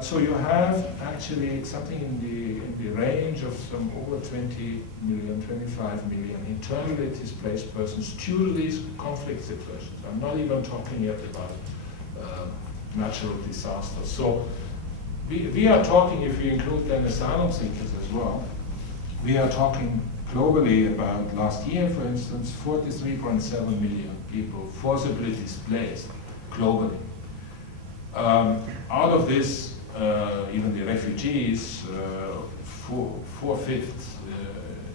So you have actually something in the range of some over 20 million, 25 million internally displaced persons due to these conflict situations. I'm not even talking yet about natural disasters. So we are talking, if you include then asylum seekers as well, we are talking globally about last year, for instance, 43.7 million people forcibly displaced globally. Out of this, even the refugees, 4/5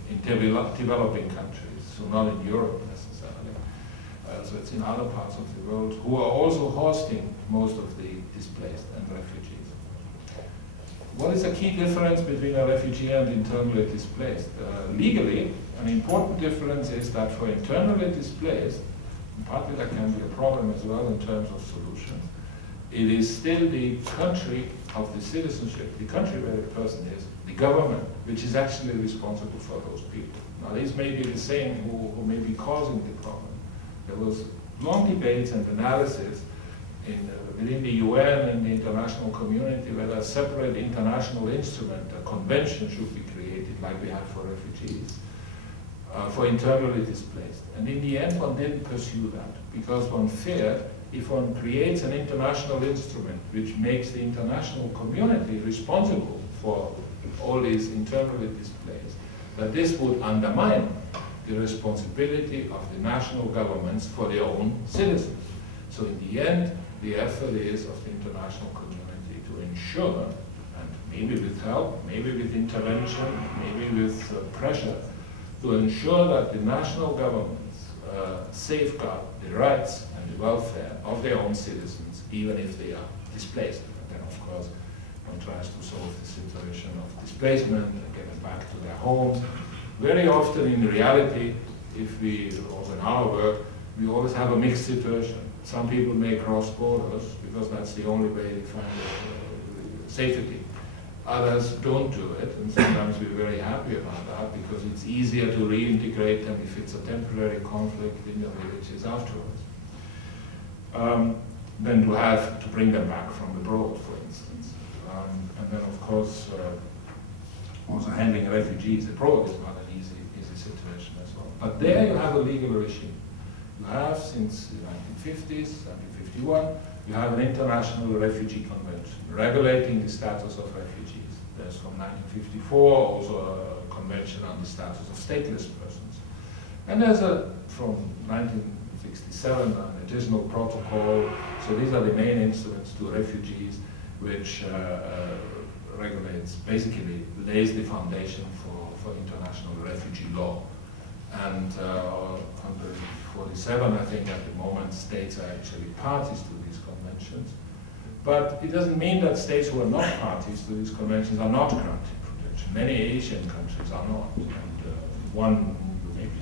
in developing countries, so not in Europe necessarily. So it's in other parts of the world who are also hosting most of the displaced and refugees. What is the key difference between a refugee and internally displaced? Legally, an important difference is that for internally displaced, and partly that can be a problem as well in terms of solutions, it is still the country of the citizenship, the country where the person is, the government, which is actually responsible for those people. Now, these may be the same who may be causing the problem. There was long debates and analysis within the UN and the international community whether a separate international instrument, a convention, should be created like we have for refugees, for internally displaced. And in the end, one didn't pursue that because one feared if one creates an international instrument which makes the international community responsible for all these internally displaced, that this would undermine the responsibility of the national governments for their own citizens. So in the end, the effort is of the international community to ensure, and maybe with help, maybe with intervention, maybe with pressure, to ensure that the national governments safeguard the rights and the welfare of their own citizens, even if they are displaced. And then, of course, one tries to solve the situation of displacement and get them back to their homes. Very often, in reality, if we, also in our work, we always have a mixed situation. Some people may cross borders because that's the only way they find safety. Others don't do it, and sometimes we're very happy about that because it's easier to reintegrate them if it's a temporary conflict in the villages afterwards. Than to have to bring them back from abroad, for instance. And then, of course, also handling refugees abroad is not an easy situation as well. But there you have a legal regime. You have, since the 1950s, 1951, you have an international refugee convention regulating the status of refugees. There's from 1954 also a convention on the status of stateless persons. And there's from 1967, an additional protocol. So these are the main instruments to refugees, which regulates, basically lays the foundation for international refugee law. And under 47, I think at the moment, states are actually parties to these conventions. But it doesn't mean that states who are not parties to these conventions are not granted protection. Many Asian countries are not. And one you may be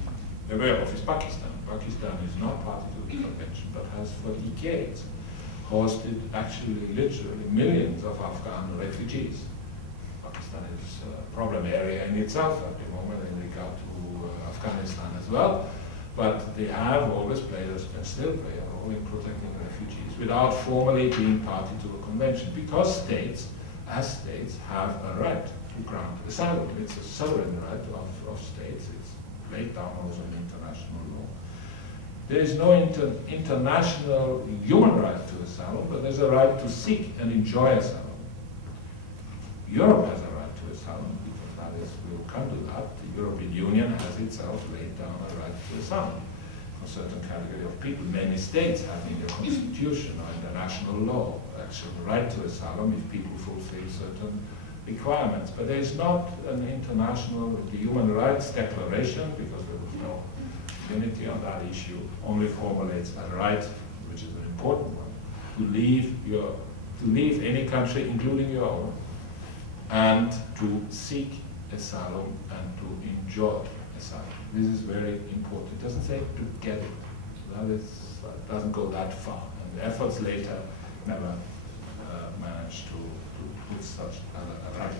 aware of is Pakistan. Pakistan is not party to the convention, but has for decades hosted actually literally millions of Afghan refugees. Pakistan is a problem area in itself at the moment in regard to Afghanistan as well, but they have always played and still play a role in protecting refugees without formally being party to a convention, because states, as states, have a right to grant asylum. It's a sovereign right of states. It's laid down also in international law. There is no international human right to asylum, but there's a right to seek and enjoy asylum. Europe has a right to asylum, because that is, we'll come to that. The European Union has itself laid down a right to asylum for a certain category of people. Many states have in their constitution or in their national law actually the right to asylum if people fulfill certain requirements. But there is not an international, the Human Rights Declaration, because there was no unity on that issue, only formulates a right, which is an important one, to leave any country, including your own, and to seek asylum and to enjoy asylum. This is very important. It doesn't say to get it. It doesn't go that far. And the efforts later never managed to put such a right.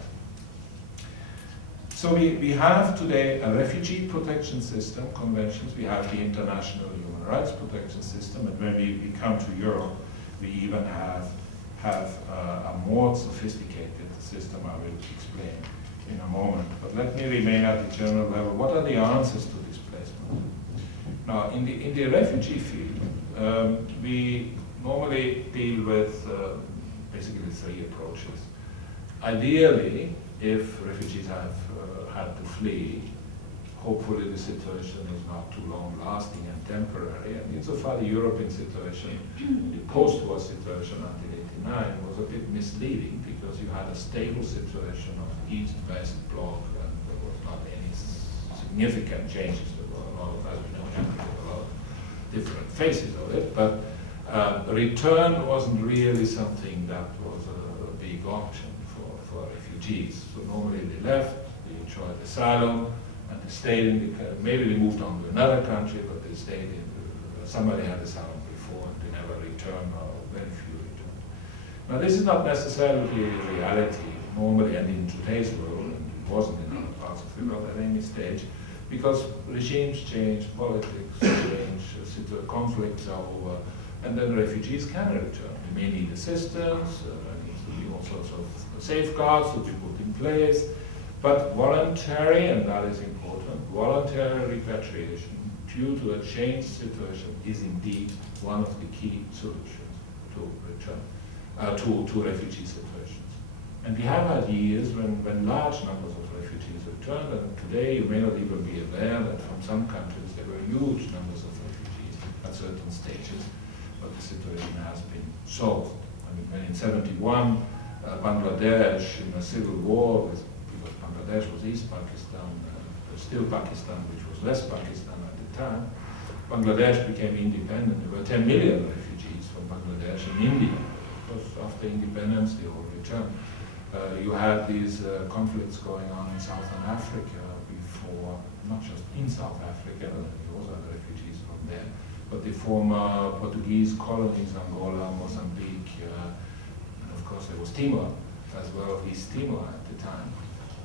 So we have today a refugee protection system, conventions. We have the international human rights protection system. And when we come to Europe, we even have have a more sophisticated system I will explain in a moment. But let me remain at the general level. What are the answers to displacement? Now, in the refugee field, we normally deal with basically three approaches. Ideally, if refugees have had to flee, hopefully the situation is not too long-lasting and temporary. And insofar the European situation, the post-war situation until '89 was a bit misleading because you had a stable situation of East-West bloc and there was not any significant changes. There were a lot of, as we know, a lot of different phases of it, but return wasn't really something that was a big option for refugees. So normally they left, they enjoyed asylum, and they stayed in the, maybe they moved on to another country, but they stayed in, somebody had asylum before and they never returned, or very few returned. Now this is not necessarily reality normally, and in today's world, and it wasn't in other parts of the world at any stage, because regimes change, politics change, conflicts are over, and then refugees can return. They may need assistance, there needs to be all sorts of safeguards to be put in place, but voluntary, and that is important, voluntary repatriation due to a changed situation is indeed one of the key solutions to return, to refugee situations. And we have had years when large numbers of refugees returned, and today you may not even be aware that from some countries there were huge numbers of refugees at certain stages, but the situation has been solved. I mean, when in '71, Bangladesh in a civil war with Bangladesh was East Pakistan, still Pakistan, which was less Pakistan at the time. Bangladesh became independent. There were 10 million refugees from Bangladesh in India, because after independence they all returned. You had these conflicts going on in Southern Africa before, not just in South Africa, there also had refugees from there, but the former Portuguese colonies, Angola, Mozambique, and of course there was Timor as well, East Timor at the time.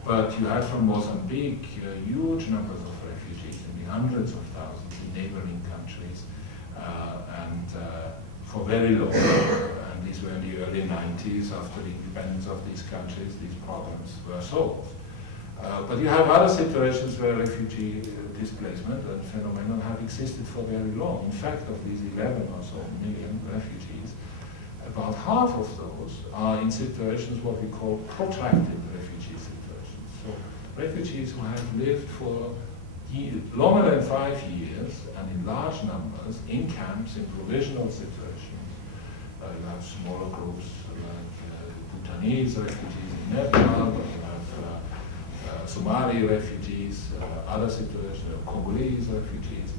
But you had from Mozambique huge numbers of refugees, in the hundreds of thousands in neighboring countries, and for very long. And these were in the early 90s, after the independence of these countries, these problems were solved. But you have other situations where refugee displacement and phenomenon have existed for very long. In fact, of these 11 or so million refugees, about half of those are in situations what we call protracted refugee situations. So refugees who have lived for longer than 5 years and in large numbers in camps in provisional situations. You have smaller groups like Bhutanese refugees in Nepal, but you have Somali refugees, other situations, Congolese refugees.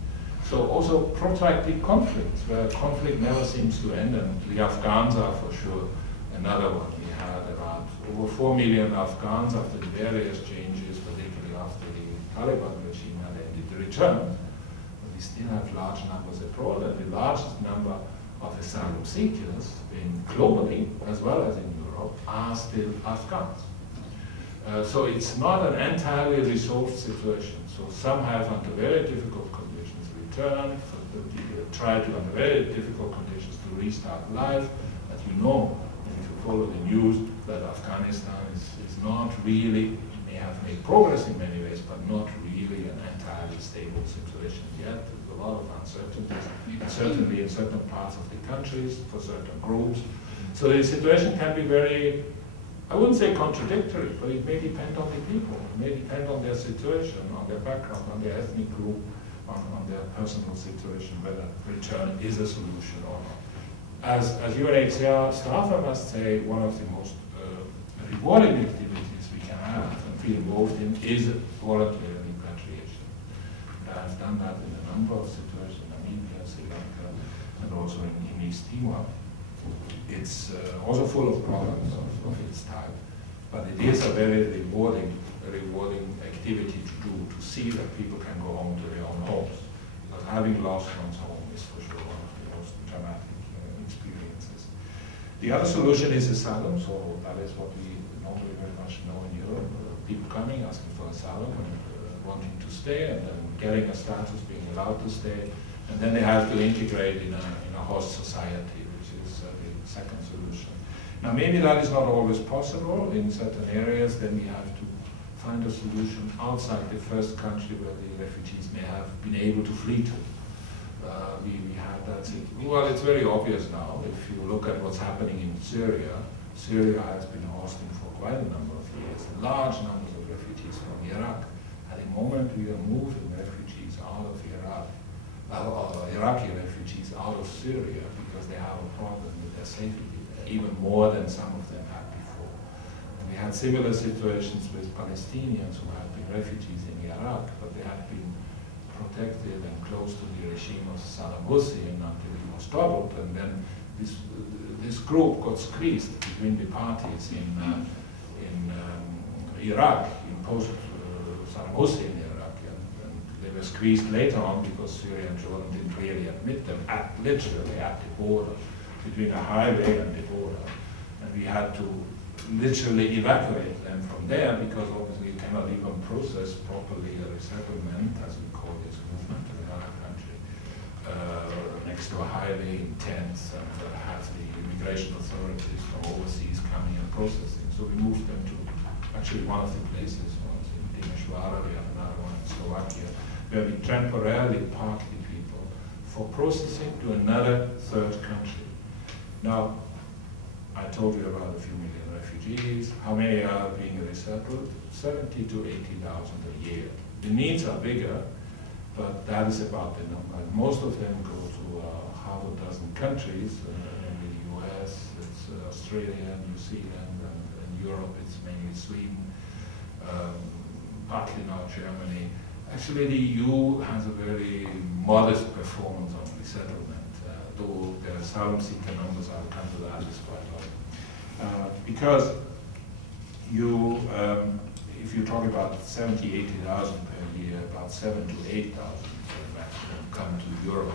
So also protracted conflicts, where conflict never seems to end, and the Afghans are for sure another one. We had about over 4 million Afghans after the various changes, particularly after the Taliban regime had ended the return. But we still have large numbers abroad, and the largest number of asylum seekers globally, as well as in Europe, are still Afghans. So it's not an entirely resolved situation. So some have, under very difficult conditions, returned, try to, under very difficult conditions, to restart life. But you know, if you follow the news, that Afghanistan is not really, it may have made progress in many ways, but not really an entirely stable situation yet. There's a lot of uncertainties, certainly in certain parts of the countries, for certain groups. So the situation can be very, I wouldn't say contradictory, but it may depend on the people. It may depend on their situation, on their background, on their ethnic group, on their personal situation, whether return is a solution or not. As UNHCR staff, I must say, one of the most rewarding activities we can have and be involved in is voluntary repatriation. I've done that in a number of situations, Namibia, Sri Lanka, and also in East Timor. It's also full of problems of its type, but it is a very rewarding activity to do, to see that people can go home to their own homes. Because having lost one's home is for sure one of the most dramatic experiences. The other solution is asylum, so that is what we normally very much know in Europe. People coming, asking for asylum, and wanting to stay, and then getting a status, being allowed to stay, and then they have to integrate in a host society, which is the second solution. Now maybe that is not always possible in certain areas, then we have to find a solution outside the first country where the refugees may have been able to flee to. We had that. Well, it's very obvious now. If you look at what's happening in Syria, Syria has been hosting for quite a number of years large numbers of refugees from Iraq. At the moment, we are moving refugees out of Iraq, Iraqi refugees out of Syria because they have a problem with their safety, even more than some of them had before. And we had similar situations with Palestinians who had been refugees in Iraq, but they had been protected and close to the regime of Saddam Hussein until he was toppled, and then this group got squeezed between the parties in Iraq, in post-Saddam Hussein Iraq, and they were squeezed later on because Syria and Jordan didn't really admit them, literally at the border, between the highway and the border, and we had to literally evacuate them from there because obviously you cannot even process properly a resettlement, as we call this movement in another country, next to a highway in tents and have the immigration authorities from overseas coming and processing. So we moved them to actually one of the places was in Timisoara, we have another one in Slovakia, where we temporarily parked the people for processing to another third country. Now, I told you about a few million refugees. How many are being resettled? 70 to 80,000 a year. The needs are bigger, but that is about the number. Most of them go to half a dozen countries, namely the US, it's Australia, New Zealand, and Europe it's mainly Sweden, partly now Germany. Actually, the EU has a very modest performance on resettlement, though the asylum seeker numbers, I'll come to that, is quite low. Because you, if you talk about 70, 80,000 per year, about 7 to 8,000 maximum come to Europe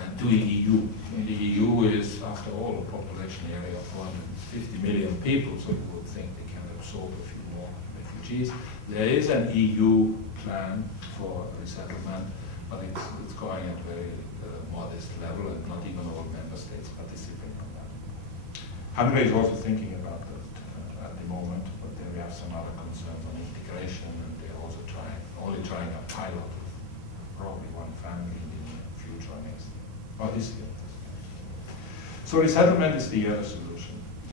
and to the EU. And the EU is, after all, a population area of 150 million people, so you would think they can absorb a few more refugees. There is an EU plan for resettlement, but it's going at a very modest level, and not even all member states participate on that. Hungary is also thinking about that at the moment, but then we have some other concerns on integration, and they're also only trying a pilot of probably one family in the near future next year, or this year. So resettlement is the other solution.